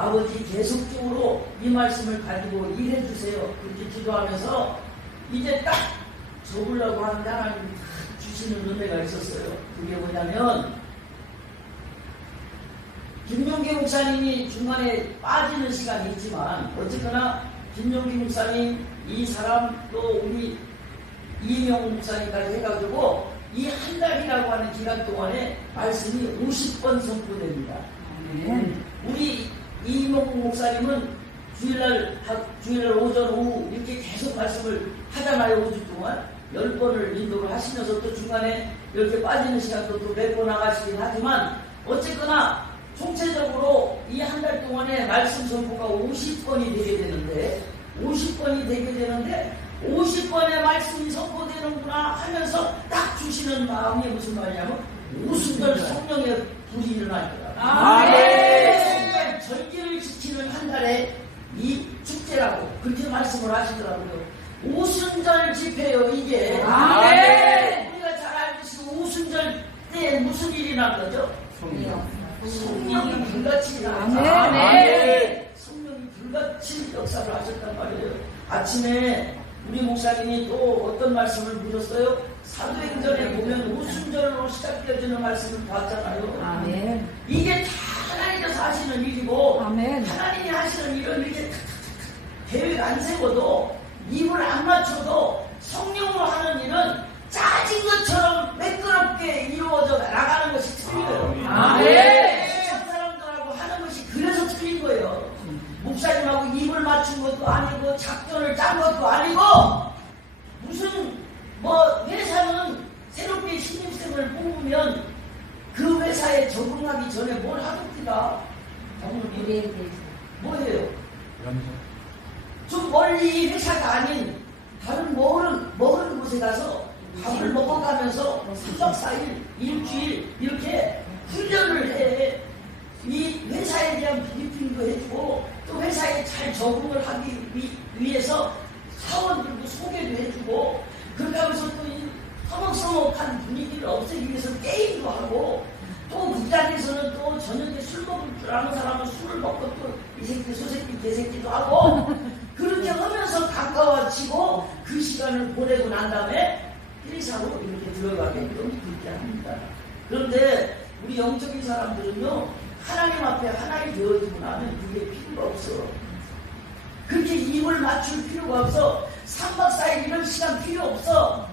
아버지 계속적으로 이 말씀을 가지고 일해 주세요. 그렇게 기도하면서 이제 딱 적으려고 하는데 하나님이 딱 주시는 은혜가 있었어요. 그게 뭐냐면 김용기 목사님이 중간에 빠지는 시간이 있지만 어쨌거나 김용기 목사님 이 사람 또 우리 이명 목사님까지 해가지고 이 한 달이라고 하는 기간 동안에 말씀이 50번 선포됩니다. 아멘. 우리 이명 목사님은 주일날 하- 주일날 오전 오후 이렇게 계속 말씀을 하잖아요 5주 동안 10번을 인도를 하시면서 또 중간에 이렇게 빠지는 시간도 또몇번 나가시긴 하지만 어쨌거나 총체적으로 이 한 달 동안에 말씀 선포가 50번이 되게 되는데 50번이 되게 되는데 50번의 말씀이 선포되는구나 하면서 딱 주시는 마음이 무슨 말이냐면 오순절 성령의 불이 일어날 거다. 절기를 달에 이 축제라고 그렇게 말씀을 하시더라고요. 오순절 집회요 이게. 아멘. 우리가 잘 알듯이 오순절 때 무슨 일이 난 거죠? 성령이 불같이 아멘. 아멘. 성령이 불같이 역사를 하셨단 말이에요. 아침에 우리 목사님이 또 어떤 말씀을 부르셨어요? 사도행전에 보면 오순절로 시작되어지는 말씀을 봤잖아요. 아멘. 이게 다 하나님께서 하시는 일이고 아멘. 하나님이 하시는 일은 이렇게 계획 안 세워도 입을 안 맞춰도 성령으로 하는 일은 짜진 것처럼 매끄럽게 이루어져 나가는 것이 틀려요. 아멘. 세상 사람들하고 하는 것이 그래서 틀린 거예요. 목사님하고 입을 맞춘 것도 아니고 작전을 짠 것도 아니고 무슨 뭐 회사는 새롭게 신입생을 뽑으면 그 회사에 적응하기 전에 뭘 하겠지가 어머니 뭐예요? 좀 멀리 회사가 아닌 다른 먼, 먼 곳에 가서 밥을 먹어가면서 3박 4일, 일주일 이렇게 훈련을 해. 이 회사에 대한 브리핑도 해주고 또 회사에 잘 적응을 하기 위, 위해서 사원들도 소개도 해주고 그렇게 하면서 또 이 서먹서먹한 분위기를 없애기 위해서 게임도 하고 또그 저녁에 술 먹을 줄 아는 사람은 술을 먹고 또 이 새끼 소새끼 개새끼도 하고 그렇게 하면서 가까워지고 그 시간을 보내고 난 다음에 회사로 이렇게 들어가게끔 그렇게 합니다. 그런데 우리 영적인 사람들은요 하나님 앞에 하나님 되어지고 나면 그게 필요가 없어. 그렇게 입을 맞출 필요가 없어. 3박 4일 이런 시간 필요 없어.